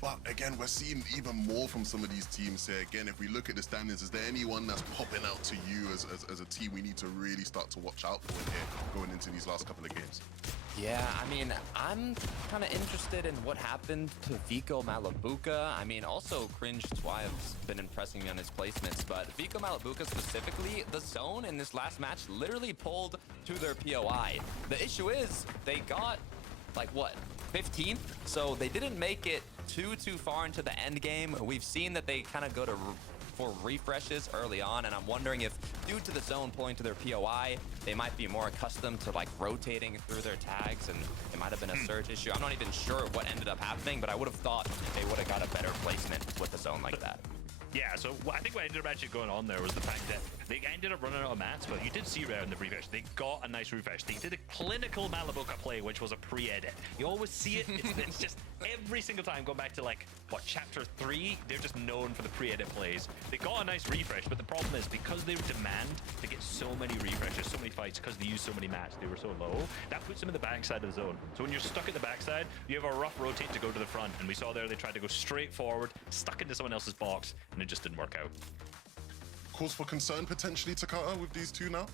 But again, we're seeing even more from some of these teams here. Again, if we look at the standings, is there anyone that's popping out to you as a team we need to really start to watch out for here going into these last couple of games? Yeah, I mean, I'm kind of interested in what happened to Vico Malabuka. I mean, also Cringe Twive's been impressing me on his placements, but Vico Malabuka specifically, the zone in this last match literally pulled to their POI. The issue is they got, like, what, 15th? So they didn't make it too far into the end game. We've seen that they kind of go to for refreshes early on, and I'm wondering if due to the zone pulling to their POI, they might be more accustomed to like rotating through their tags, and it might have been a surge issue. I'm not even sure what ended up happening, but I would have thought they would have got a better placement with the zone like that. Yeah, so I think what ended up actually going on there was the fact that they ended up running out of mats, but you did see right in the refresh, they got a nice refresh. They did a clinical Malabuka play, which was a pre-edit. You always see it, it's just every single time, going back to like, what, chapter 3, they're just known for the pre-edit plays. They got a nice refresh, but the problem is, because they demand to get so many refreshes, so many fights, because they use so many mats, they were so low, that puts them in the backside of the zone. So when you're stuck at the backside, you have a rough rotate to go to the front, and we saw there they tried to go straight forward, stuck into someone else's box, and it just didn't work out. Cause for concern potentially, Takata, with these two now?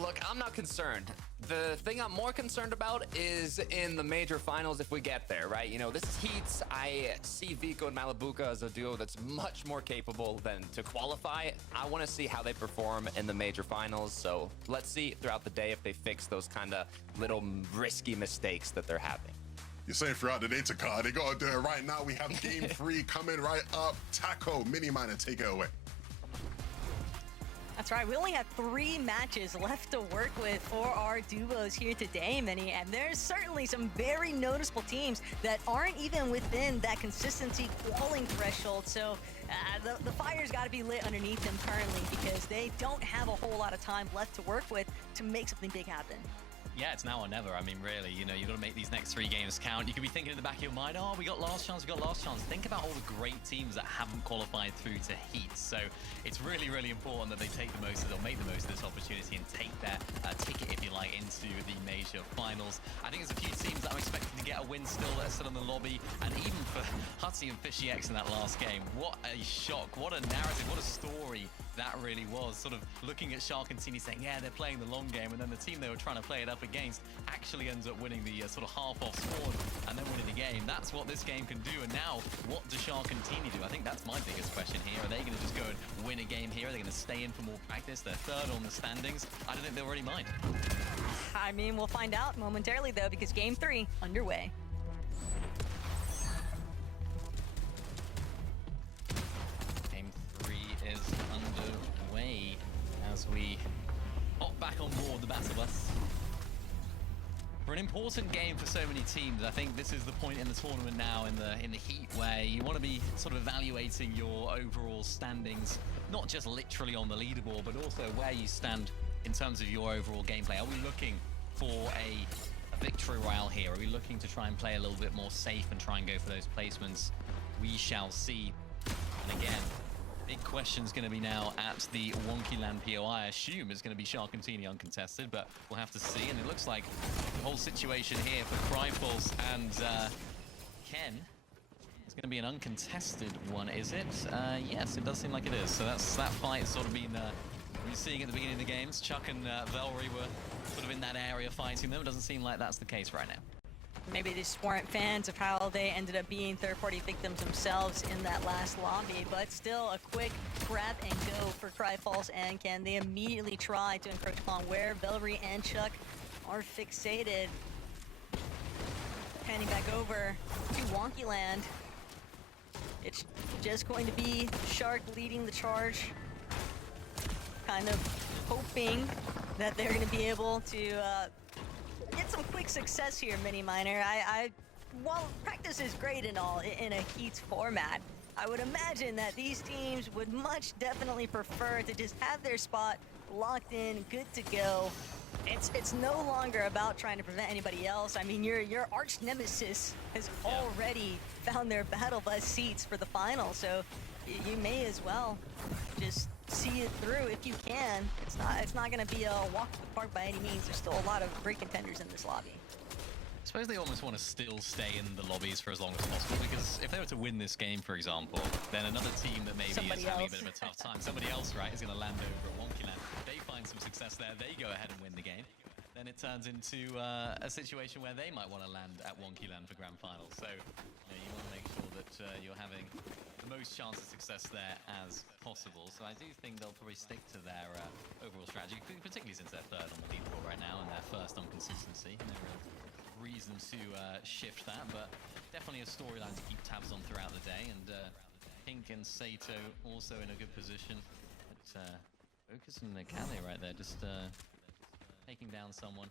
Look, I'm not concerned. The thing I'm more concerned about is in the major finals if we get there, right? You know, this is Heats. I see Vico and Malabuka as a duo that's much more capable than to qualify. I want to see how they perform in the major finals. So let's see throughout the day if they fix those kind of little risky mistakes that they're having. You're saying throughout the day, Takata, they gotta do it right now. We have game 3 coming right up. Taco, Miniminer, take it away. That's right, we only have 3 matches left to work with for our duos here today, Minnie, and there's certainly some very noticeable teams that aren't even within that consistency qualling threshold, so the fire's got to be lit underneath them currently because they don't have a whole lot of time left to work with to make something big happen. Yeah, it's now or never. I mean, really, you know, you've got to make these next 3 games count. You could be thinking in the back of your mind, oh, we got last chance, we got last chance. Think about all the great teams that haven't qualified through to Heat. So it's really, really important that they take the most of it, or make the most of this opportunity and take their ticket, if you like, into the major finals. I think there's a few teams that I'm expecting to get a win still that are still in the lobby. And even for Hutty and Fishy X in that last game, what a shock, what a narrative, what a story that really was. Sort of looking at Shark and Tini saying, yeah, they're playing the long game, and then the team they were trying to play it up against actually ends up winning the sort of half-off spawn and then winning the game. That's what this game can do. And now, what do Shark and Tini do? I think that's my biggest question here. Are they going to just go and win a game here? Are they going to stay in for more practice? They're 3rd on the standings. I don't think they'll really mind. I mean, we'll find out momentarily, though, because game 3 underway. Game 3 is underway as we hop back on board the Battle Bus. For an important game for so many teams, I think this is the point in the tournament now in the Heat where you want to be sort of evaluating your overall standings, not just literally on the leaderboard, but also where you stand in terms of your overall gameplay. Are we looking for a victory royale here? Are we looking to try and play a little bit more safe and try and go for those placements? We shall see. And again, big question's going to be now at the Wonkyland POI. I assume it's going to be Shark and Tini uncontested, but we'll have to see. And it looks like the whole situation here for Cryfalls and Ken is going to be an uncontested one, is it? Yes, it does seem like it is. So that's that fight sort of been we're seeing at the beginning of the games. Chuck and Velry were sort of in that area fighting them. It doesn't seem like that's the case right now. Maybe they just weren't fans of how they ended up being third-party victims themselves in that last lobby, but still a quick grab and go for Cryfalls and Ken. They immediately try to encroach upon where Velry and Chuck are fixated. Handing back over to Wonkyland. It's just going to be Shark leading the charge, kind of hoping that they're going to be able to get some quick success here, Miniminer. While practice is great and all in a Heats format, I would imagine that these teams would much definitely prefer to just have their spot locked in, good to go. It's no longer about trying to prevent anybody else. I mean, your arch nemesis has already found their battle bus seats for the final, so you may as well just see it through if you can. It's not going to be a walk to the park by any means. There's still a lot of great contenders in this lobby. suppose they almost want to still stay in the lobbies for as long as possible, because if they were to win this game, for example, then another team that maybe Somebody is having a else. bit of a tough time, somebody else, right, is going to land over at Wonkyland. They find some success there, they go ahead and win the game. Then it turns into a situation where they might want to land at Wonkyland for Grand Finals. So you want to make sure that you're having the most chance of success there as possible. So I do think they'll probably stick to their overall strategy, particularly since they're third on the leaderboard right now and they're first on consistency. No real reason to shift that, but definitely a storyline to keep tabs on throughout the day. And Pink and Sato also in a good position. But Focus and Kale right there, just taking down someone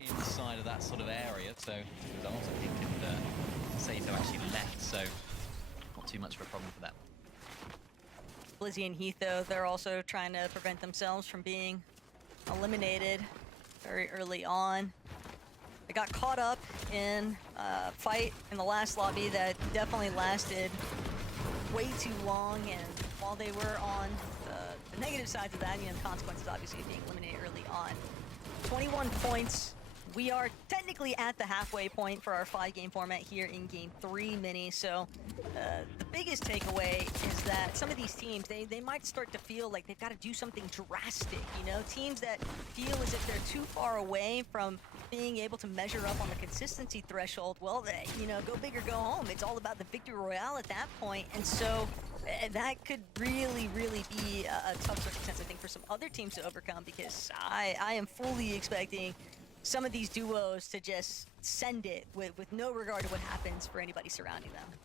inside of that sort of area. So it was also Pink and Sato actually left, so not too much of a problem for that. Blizzy and Heath, though, they're also trying to prevent themselves from being eliminated very early on. They got caught up in a fight in the last lobby that definitely lasted way too long, and while they were on the negative sides of that, you know, the consequences obviously of being eliminated early on. 21 points. We are technically at the halfway point for our 5-game format here in Game 3 mini, so the biggest takeaway is that some of these teams, they might start to feel like they've got to do something drastic, you know? Teams that feel as if they're too far away from being able to measure up on the consistency threshold, well, they, you know, go big or go home. It's all about the victory royale at that point, and so that could really, really be a tough circumstance, I think, for some other teams to overcome, because I am fully expecting some of these duos to just send it with no regard to what happens for anybody surrounding them.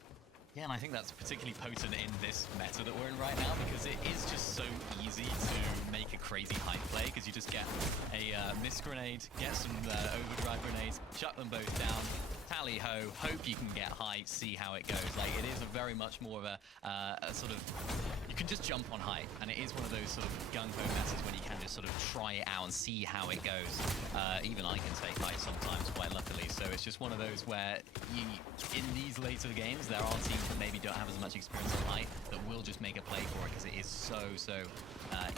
Yeah, and I think that's particularly potent in this meta that we're in right now, because it is just so easy to make a crazy hype play, because you just get a mist grenade, get some overdrive grenades, shut them both down, tally ho, hope you can get height, see how it goes. Like, it is a very much more of a sort of, you can just jump on height, and it is one of those sort of gung-ho metas when you can just sort of try it out and see how it goes. Even I can take height sometimes, quite luckily, so it's just one of those where in these later games, there are teams that maybe don't have as much experience on height that will just make a play for it, because it is so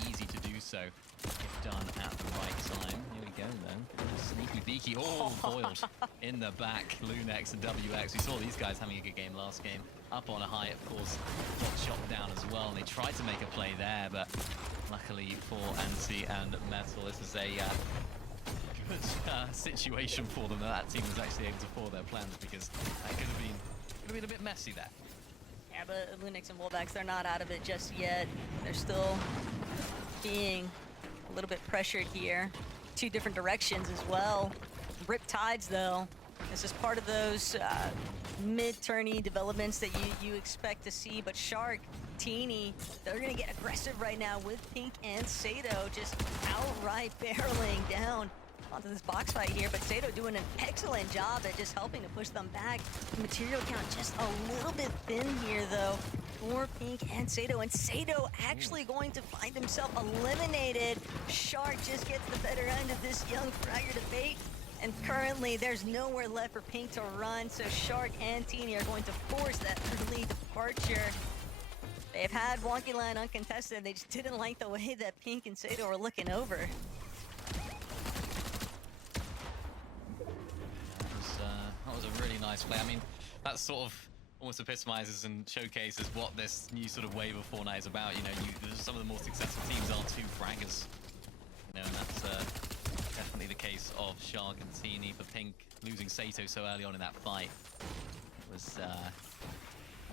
easy to do so if done at the right time. Here we go then. Sneaky beaky, oh, foiled in the back. Lunex and WX, we saw these guys having a good game last game. Up on a high, of course, got shot down as well, and they tried to make a play there, but luckily for Anti and Metal, this is a good situation for them. That team was actually able to foil their plans, because that could have been a bit messy there. Yeah, but Lunix and Wolvax, they're not out of it just yet. They're still being a little bit pressured here. 2 different directions as well. Riptides, though, this is part of those mid-tourney developments that you expect to see, but Shark, Teeny, they're gonna get aggressive right now with Pink and Sato just outright barreling down onto this box fight here, but Sato doing an excellent job at just helping to push them back. The material count just a little bit thin here, though, for Pink and Sato actually going to find himself eliminated. Shark just gets the better end of this young Fragger debate, and currently there's nowhere left for Pink to run, so Shark and Teeny are going to force that early departure. They've had Wonkyland uncontested, they just didn't like the way that Pink and Sato were looking over. That was a really nice play. I mean, that sort of almost epitomizes and showcases what this new sort of wave of Fortnite is about. You know, some of the more successful teams are 2 fraggers. You know, and that's definitely the case of Shark and Teeny. For Pink, losing Sato so early on in that fight was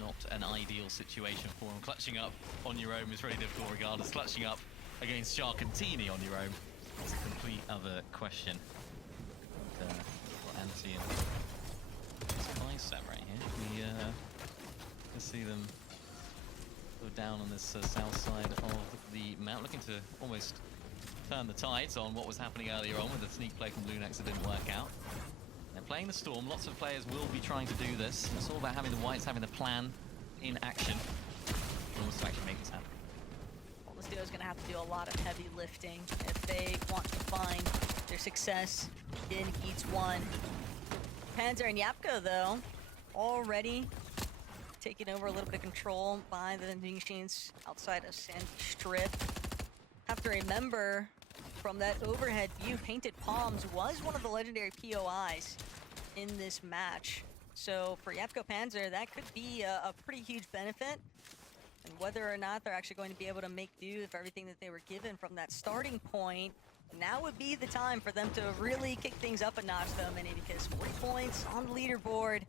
not an ideal situation for him. Clutching up on your own is really difficult regardless. Clutching up against Shark and Teeny on your own is a complete other question. But, Anti and Bicep right here. We can see them go down on this south side of the map, looking to almost turn the tides on what was happening earlier on with the sneak play from Lunex that didn't work out. They're playing the Storm. Lots of players will be trying to do this. It's all about having the Whites having the plan in action in order to actually make this happen. Well, this duo is going to have to do a lot of heavy lifting if they want to find their success in each one. Panzer and Yapko, though, already taking over a little bit of control by the vending machines outside of Sandy Strip. Have to remember, from that overhead view, Painted Palms was one of the legendary POIs in this match. So for Yapko Panzer, that could be a pretty huge benefit. And whether or not they're actually going to be able to make do with everything that they were given from that starting point, now would be the time for them to really kick things up a notch though, Mini, because 40 points on the leaderboard,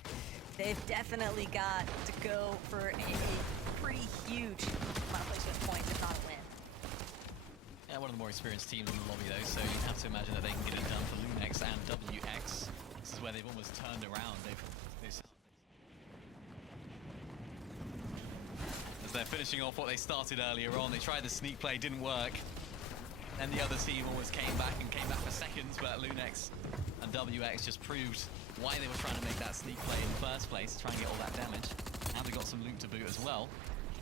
they've definitely got to go for a pretty huge amount of placement points, if not a win. Yeah, one of the more experienced teams in the lobby though, so you have to imagine that they can get it done for Lunex and WX. This is where they've almost turned around. As they're finishing off what they started earlier on, they tried the sneak play, didn't work. Then the other team almost came back for seconds, but Lunex and WX just proved why they were trying to make that sneak play in the first place, try and get all that damage. And they got some loot to boot as well.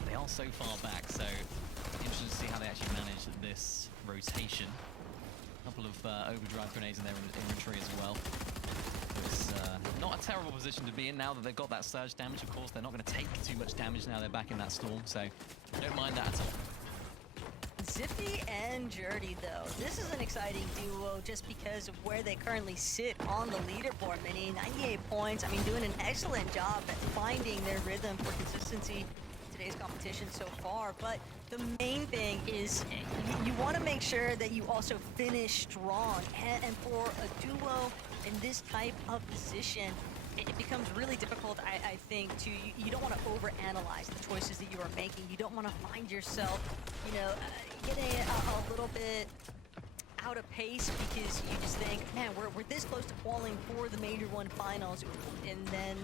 They are so far back, so interesting to see how they actually manage this rotation. A couple of overdrive grenades in their inventory as well. So it's not a terrible position to be in now that they've got that surge damage. Of course, they're not going to take too much damage now they're back in that storm, so don't mind that at all. Zippy and Jerdy, though, this is an exciting duo just because of where they currently sit on the leaderboard, Mini. 98 points, I mean, doing an excellent job at finding their rhythm for consistency in today's competition so far. But the main thing is you want to make sure that you also finish strong. And for a duo in this type of position, it becomes really difficult, I think, to, you don't want to overanalyze the choices that you are making. You don't want to find yourself, you know, getting a little bit out of pace because you just think, man, we're this close to qualifying for the Major 1 finals, and then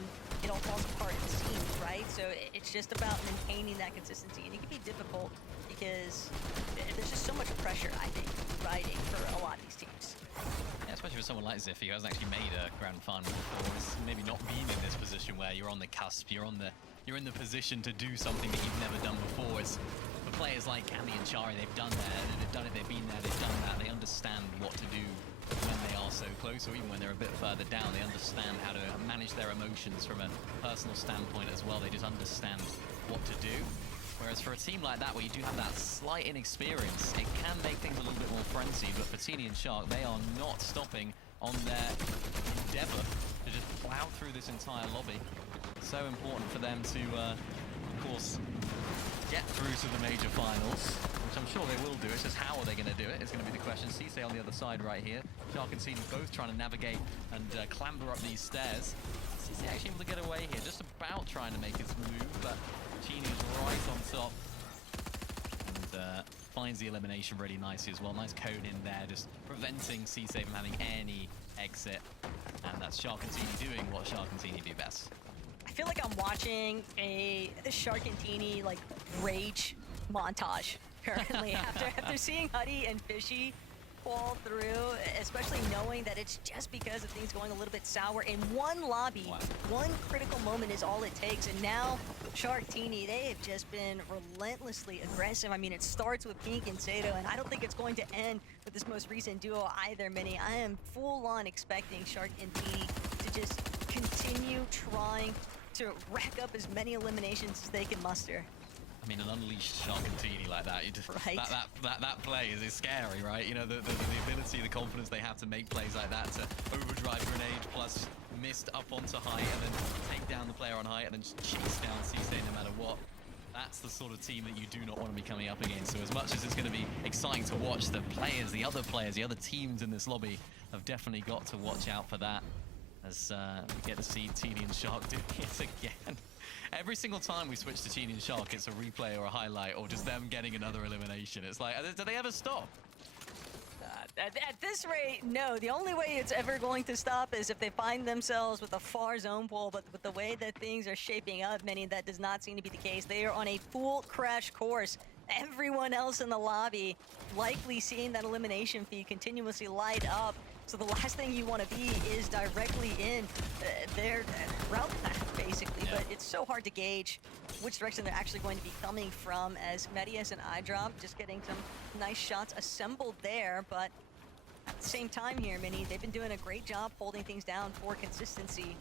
it all falls apart, it seems, right? So it's just about maintaining that consistency, and it can be difficult because there's just so much pressure, I think, riding for a lot of these teams. Yeah, especially for someone like Ziffy who hasn't actually made a grand final before, has maybe not been in this position where you're on the cusp, you're in the position to do something that you've never done before. It's for players like Cammy and Chari, they've done that, they've done it, they've been there, they've done that, they understand what to do when they are so close, or even when they're a bit further down. They understand how to manage their emotions from a personal standpoint as well. They just understand what to do. Whereas for a team like that, where you do have that slight inexperience, it can make things a little bit more frenzied. But for Teeny and Shark, they are not stopping on their endeavor to just plow through this entire lobby. So important for them to, of course, get through to the major finals, which I'm sure they will do. It's just how are they going to do it? It's going to be the question. Cisse on the other side right here. Shark and Teeny both trying to navigate and clamber up these stairs. Cisse actually able to get away here, just about trying to make his move, but Teeny is right on top and finds the elimination really nicely as well. Nice code in there, just preventing Cisse from having any exit. And that's Shark and Teeny doing what Shark and Teeny do best. I feel like I'm watching a Shark and Teeny like rage montage currently after seeing Huddy and Fishy fall through, especially knowing that it's just because of things going a little bit sour in one lobby. Wow. One critical moment is all it takes, and now Shark Teeny, they have just been relentlessly aggressive. I mean, it starts with Pink and Sato, and I don't think it's going to end with this most recent duo either, Mini. I am full on expecting Shark and Teeny to just continue trying to rack up as many eliminations as they can muster. I mean, an unleashed Shark and Teeny like that, you just, Right. that play is scary, right? You know, the ability, the confidence they have to make plays like that, to overdrive grenade plus mist up onto height and then take down the player on height and then just chase down Cisse no matter what. That's the sort of team that you do not want to be coming up against. So as much as it's going to be exciting to watch, the other teams in this lobby have definitely got to watch out for that, as we get to see Teeny and Shark doing it again. Every single time we switch to Teeny and Shark, it's a replay or a highlight or just them getting another elimination. It's like, do they ever stop? At this rate, no. The only way it's ever going to stop is if they find themselves with a far zone pull, but with the way that things are shaping up, many that does not seem to be the case. They are on a full crash course. Everyone else in the lobby likely seeing that elimination feed continuously light up. So the last thing you want to be is directly in their route path, basically. Yeah. But it's so hard to gauge which direction they're actually going to be coming from, as Medius and iDrop just getting some nice shots assembled there. But at the same time here, Mini, they've been doing a great job holding things down for consistency.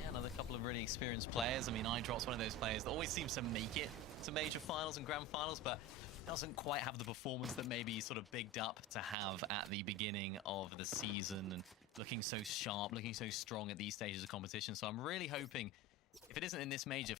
Yeah, another couple of really experienced players. I mean, iDrop's one of those players that always seems to make it to major finals and grand finals, but doesn't quite have the performance that maybe sort of bigged up to have at the beginning of the season. And looking so sharp, looking so strong at these stages of competition. So I'm really hoping, if it isn't in this major,